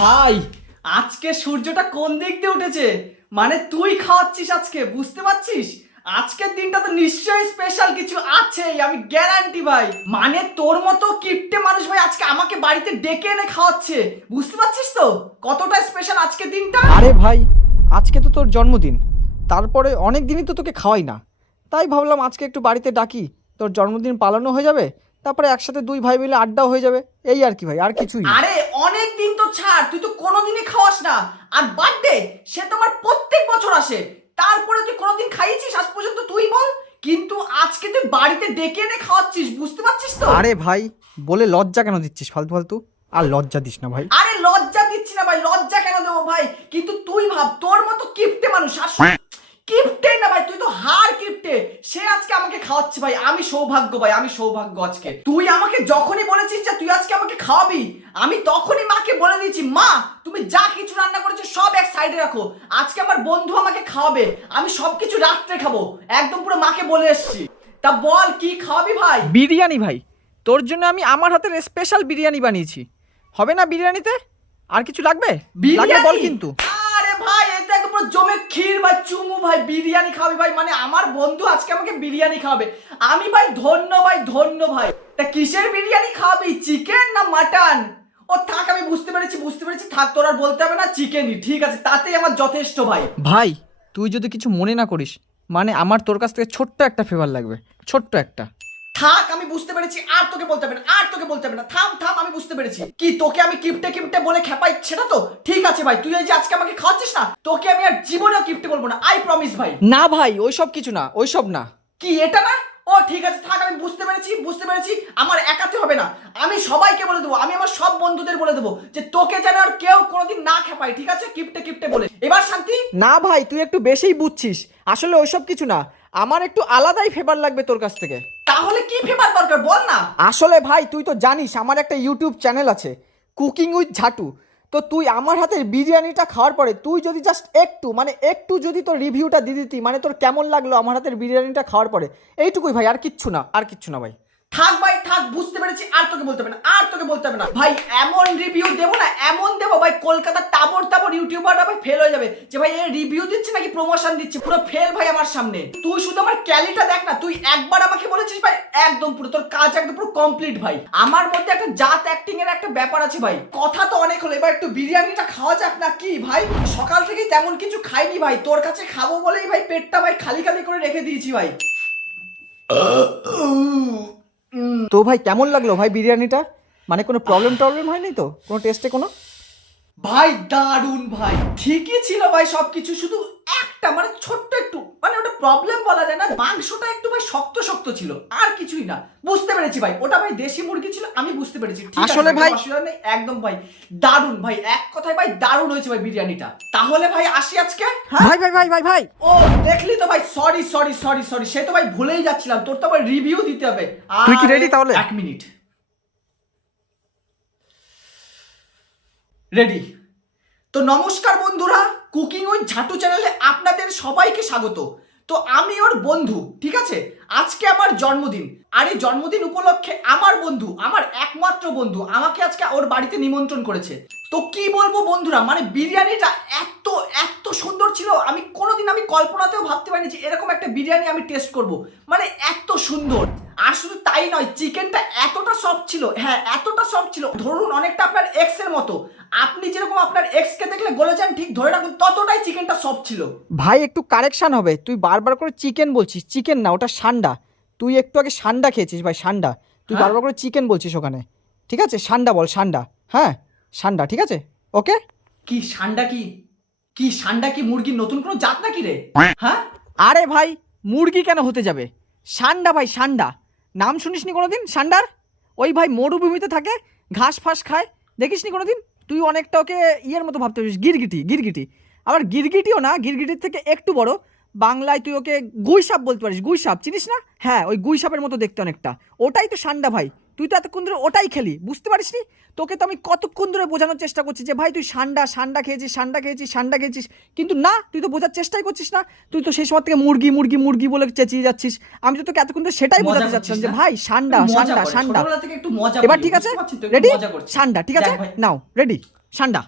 ভাই, আজকে সূর্যটা কোন দিক দিয়ে উঠেছে? মানে তুই খাওয়াচ্ছিস আজকে, বুঝতে পারছিস? আজকের দিনটা তো নিশ্চয়ই স্পেশাল কিছু আছেই, আমি গ্যারান্টি ভাই। মানে তোর মতো কিপটে মানুষ ভাই আজকে আমাকে বাড়িতে ডেকে এনে খাওয়াচ্ছে, বুঝতে পারছিস তো? কতটা স্পেশাল আজকের দিনটা? আরে ভাই, আজকে তো তোর জন্মদিন, তারপরে অনেক দিনই তো তোকে খাওয়াই না। তাই ভাবলাম আজকে একটু বাড়িতে ডাকি, তোর জন্মদিন পালনও হয়ে যাবে তারপরে একসাথে দুই ভাই মিলে আড্ডা হয়ে যাবে। এই আর কি ভাই আর কিছুই আরে অনেক দিন তো ছাড় তুই তো কোনোদিনই খাওয়াস না। আর বার্থডে সে তোমার প্রত্যেক বছর আসে। তারপরে তুই কোনোদিন খাইয়েছিস আজ পর্যন্ত তুই বল। কিন্তু আজকে তুই বাড়িতে ডেকে এনে খাওয়াচ্ছিস বুঝতে পারছিস তো? আরে ভাই বলে লজ্জা কেন দিচ্ছিস ফালতু ফালতু? আর লজ্জা দিস না ভাই। আরে লজ্জা দিচ্ছি না ভাই লজ্জা কেন দেবো ভাই? কিন্তু তুই ভাব তোর মতো কিপটে মানুষ আর কিপটে না ভাই তুই তো হার কিপটে সে আজকে আমাকে খাওয়াচ্ছে ভাই। আমি সৌভাগ্য ভাই আমি সৌভাগ্য আজকে। তুই আমাকে যখনই বলেছিস যে তুই আজকে আমাকে খাওয়াবি আমি তখনই মাকে বলে দিয়েছি মা তুমি যা কিছু রান্না করেছ সব এক সাইডে রাখো। আজকে আমার বন্ধু আমাকে খাওয়াবে আমি সব কিছু রাত্রে খাব। একদম পুরো মাকে বলে এসেছি। তা বল কি খাওয়াবি ভাই? বিরিয়ানি ভাই। তোর জন্য আমি আমার হাতের স্পেশাল বিরিয়ানি বানিয়েছি। হবে না বিরিয়ানিতে? আর কিছু লাগবে? লাগলে বল কিন্তু। আরে ভাই পুরো জমে ক্ষীর ভাই, চুমু ভাই, বিরিয়ানি খাবি ভাই। মানে আমার বন্ধু আজকে আমাকে বিরিয়ানি খাওয়াবে আমি ভাই ধন্য ভাই ধন্য ভাই। তা কিসের বিরিয়ানি খাওয়াবি চিকেন না মাটন? ও থাক, আমি বুঝতে পেরেছি বুঝতে পেরেছি। থাক, তোর আর বলতে হবে না, চিকেনই। ঠিক আছে, তাতেই আমার যথেষ্ট ভাই। ভাই, তুই যদি কিছু মনে না করিস মানে আমার তোর কাছ থেকে ছোট্ট একটা ফেভার লাগবে। ছোট্ট একটা। থাক আমি বুঝতে পেরেছি আর তোকে বলতে হবে না আর তোকে বলতে হবে না। থাম থাম আমি বুঝতে পেরেছি। কি তোকে আমি কিপটে কিপটে বলে খেপাই সেটা তো? ঠিক আছে ভাই তুই এই যে আজকে আমাকে খাওয়াচ্ছিস না তোকে আমি আর জীবনেও কিপটে বলব না আই প্রমিস ভাই। না ভাই ওইসব কিছু না ওইসব না। কি এটা না? ও ঠিক আছে থাক আমি বুঝতে পেরেছি বুঝতে পেরেছি আমার একাতে হবে না। আমি সবাইকে বলে দেবো আমি আমার সব বন্ধুদের বলে দেবো যে তোকে যেন আর কেউ কোনোদিন না খেপাই ঠিক আছে? কিপটে কিপটে বলে। এবার শান্তি? না ভাই তুই একটু বেশিই বুঝছিস আসলে ওইসব কিছু না। আমার একটু আলাদাই ফেভার লাগবে তোর কাছ থেকে। তাহলে কি ফেবার দরকার? বল না। আসলে ভাই তুই তো জানিস আমার একটা ইউটিউব চ্যানেল আছে কুকিং উইথ ঝাটু। তো তুই আমার হাতের বিরিয়ানিটা খাওয়ার পরে তুই যদি জাস্ট একটু মানে একটু যদি তোর রিভিউটা দিয়ে দিতি মানে তোর কেমন লাগল আমার হাতের বিরিয়ানিটা খাওয়ার পরে এইটুকুই ভাই আর কিচ্ছু না আর কিচ্ছু না ভাই। থাক ভাই থাক বুঝতে পেরেছি আর তোকে বলতে হবে না আর তোকে বলতে হবে না। ভাই এমন রিভিউ দেবো না এমন দেবো ভাই কলকাতার তাবর তাবর ইউটিউবাররা ভাই ফেল হয়ে যাবে। যে ভাই এই রিভিউ দিচ্ছে নাকি প্রমোশন দিচ্ছে? পুরো ফেল ভাই আমার সামনে। তুই শুধু আমার ক্যালিটা দেখ না, তুই একবার আমাকে বলেছিস ভাই, একদম পুরো, তোর কাজ একদম পুরো কমপ্লিট ভাই। আমার মধ্যে একটা জাত অ্যাক্টিং এর একটা ব্যাপার আছে ভাই। কথা তো অনেক হলো, এবার একটু বিরিয়ানিটা খাওয়া যাক না কি ভাই? সকাল থেকেই তেমন কিছু খাইনি ভাই। তোর কাছে খাব বলেই ভাই পেটটা ভাই খালি খালি করে রেখে দিয়েছি ভাই। তো ভাই কেমন লাগল ভাই বিরিয়ানিটা? মানে কোনো প্রবলেম টবলেম হয়নি তো? কোনো টেস্টে কোনো? ভাই দারুণ ভাই। ঠিকই ছিল ভাই সবকিছু শুধু একটা মানে ছোট্ট একটু মানে ওটা প্রবলেম বলা যায় না মাংসটা একটু ভাই শক্ত শক্ত ছিল আর কিছুই না। বুঝতে পেরেছি ভাই ওটা ভাই দেশি মুরগি ছিল আমি বুঝতে পেরেছি। আসলে ভাই- একদম ভাই দারুণ ভাই এক কথায় ভাই দারুণ হয়েছে ভাই বিরিয়ানিটা। তাহলে ভাই আসি আজকে হ্যাঁ? ভাই ভাই ভাই ভাই ভাই। ও দেখলি তো ভাই সরি সরি সরি সরি সে তো ভাই ভুলেই যাচ্ছিলাম তোর তো ভাই রিভিউ দিতে হবে। তুই কি ready তাহলে? এক মিনিট রেডি তো নমস্কার বন্ধুরা কুকিং উইথ ঝাটু চ্যানেলে আপনাদের সবাইকে স্বাগত। তো আমি ওর বন্ধু, ঠিক আছে? আজকে আমার জন্মদিন। আর এই জন্মদিন উপলক্ষে আমার বন্ধু, আমার একমাত্র বন্ধু, আমাকে আজকে ওর বাড়িতে নিমন্ত্রণ করেছে। তো কি বলব বন্ধুরা মানে বিরিয়ানিটা এত এত সুন্দর ছিল, আমি কোনোদিন আমি কল্পনাতেও ভাবতে পারিনি যে এরকম একটা বিরিয়ানি আমি টেস্ট করব। মানে এত সুন্দর। আর শুধু তাই নয় চিকেনটা এতটা সফট ছিল হ্যাঁ এতটা সফট ছিল। ধরুন অনেকটা আপনার এক্সের মতো। আপনি যেরকম আপনার এক্স কে দেখলে গলে যান ঠিক ধরে রাখুন ততটাই চিকেনটা সফট ছিল। ভাই একটু কারেকশন হবে। তুই বারবার করে চিকেন বলছিস চিকেন না ওটা সান্ডা। তুই একটু আগে সান্ডা খেয়েছিস ভাই সান্ডা। তুই হ্যাঁ? বারবার করে চিকেন বলছিস ওখানে। ঠিক আছে? সান্ডা বল সান্ডা। হ্যাঁ? সান্ডা ঠিক আছে? ওকে কি সান্ডা কি? কি সান্ডা কি মুরগির নতুন কোনো জাত নাকি রে? হ্যাঁ? আরে ভাই মুরগি কেন হতে যাবে? সান্ডা ভাই সান্ডা। নাম শুনিসনি কোনোদিন? সান্ডার? ওই ভাই মরুভূমিতে থাকে, ঘাস ফাঁস খায়। দেখিসনি কোনোদিন? তুই অনেকটা ওকে ইয়ের মতো ভাবতে পারিস, গিরগিটি গিরগিটি। আবার গিরগিটিও না, গিরগিটির থেকে একটু বড়। বাংলায় তুই ওকে গুইসাপ বলতে পারিস, গুইসাপ। চিনিস না? হ্যাঁ ওই গুইসাপের মতো দেখতে অনেকটা। ওটাই তো সান্ডা ভাই। তুই তো এতক্ষণ ধরে ওটাই খেলি বুঝতে পারিসনি? তোকে তো আমি কতক্ষণ ধরে বোঝানোর চেষ্টা করছি যে ভাই তুই সান্ডা সান্ডা খেয়েছিস সান্ডা খেয়েছিস সান্ডা খেয়েছিস। কিন্তু না তুই তো বোঝার চেষ্টাই করছিস না। তুই তো সেই সময় থেকে মুরগি মুরগি মুরগি বলে চেঁচিয়ে যাচ্ছিস। আমি তো তোকে এতক্ষণ ধরে সেটাই বোঝাতে চাচ্ছিলাম যে ভাই সান্ডা সান্ডা সান্ডা। এবার ঠিক আছে? রেডি সান্ডা ঠিক আছে? নাও রেডি সান্ডা।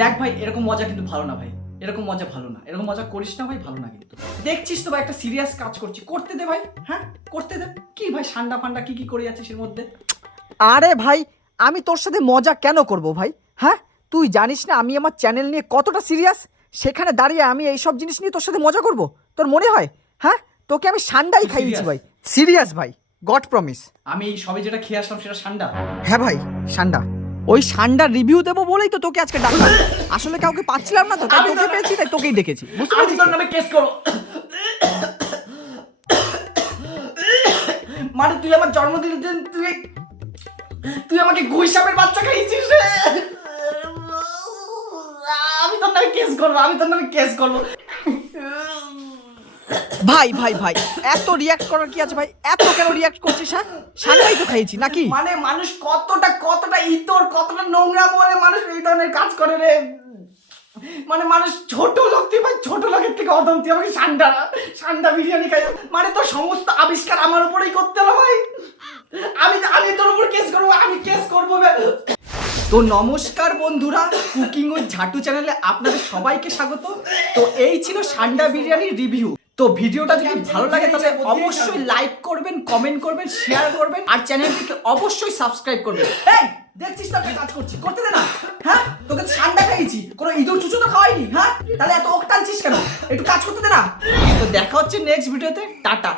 দেখ ভাই এরকম মজা কিন্তু ভালো না ভাই। এরকম মজা ভালো না এরকম মজা করিস না ভাই ভালো না কিন্তু। দেখছিস তো ভাই একটা সিরিয়াস কাজ করছি। করতে দে ভাই হ্যাঁ? করতে দে। কি ভাই ঠান্ডা ফান্ডা কি কি করে যাচ্ছিস এর মধ্যে? আরে ভাই আমি তোর সাথে মজা কেন করব ভাই হ্যাঁ? তুই জানিস না আমি আমার চ্যানেল নিয়ে কতটা সিরিয়াস সেখানে দাঁড়িয়ে আমি এইসব জিনিস নিয়ে তোর সাথে মজা করব? তোর মনে হয়? হ্যাঁ? তোকে আমি সান্ডাই খাইয়েছি ভাই। সিরিয়াস ভাই গড প্রমিস আমি এই সবে যেটা খেয়ে আসলাম সেটা ঠান্ডা হ্যাঁ ভাই সান্ডা। ওই সান্ডার রিভিউ দেবো বলেই তো তোকে আজকে ডাকলাম আসলে কাউকে পাচ্ছিলাম না তো তাই তোকে না- পেয়েছি তাই তোকেই ডেকেছি বুঝতে পেরেছিস তোর? নামে কেস করব। মানে তুই আমার জন্মদিনের দিন তুই তুই আমাকে ঘুষ সাপের বাচ্চা খাইয়েছিস রে। আমি তোর নামে কেস করব আমি তোর নামে কেস করব। ভাই ভাই ভাই এত রিয়াক্ট করার কি আছে ভাই? এত কেন রিয়াক্ট করছিস হ্যাঁ? সান্ডাই তো খাইয়েছি নাকি? মানে মানুষ কতটা কতটা ইতর কতটা নোংরা বলে মানুষ এই ধরনের কাজ করে রে? মানে মানুষ ছোট লোক তুই ভাই ছোট লোকের থেকে অদম তুই আমাকে সান্ডা সান্ডা বিরিয়ানি খাই মানে তোর সমস্ত আবিষ্কার আমার উপরেই করতে হলো ভাই। আমি আমি তোর উপর কেস করব আমি কেস করব। তো নমস্কার বন্ধুরা কুকিং উইথ ঝাটু চ্যানেলে আপনাদের সবাইকে স্বাগত। তো এই ছিল সান্ডা বিরিয়ানির রিভিউ তো ভিডিওটা যদি ভালো লাগে তাহলে অবশ্যই লাইক করবেন কমেন্ট করবেন শেয়ার করবেন আর চ্যানেলটিকে অবশ্যই সাবস্ক্রাইব করবেন। এই দেখছিস তো কাজ করছি করতে দে না। হ্যাঁ? তোকে ঠান্ডা খাইছি কোনো ইঁদুর চুচু তো খাওয়াইনি হ্যাঁ? তাহলে এত ওক টানছিস কেন? একটু কাজ করতে দে না। তো দেখা হচ্ছে নেক্সট ভিডিওতে টাটা।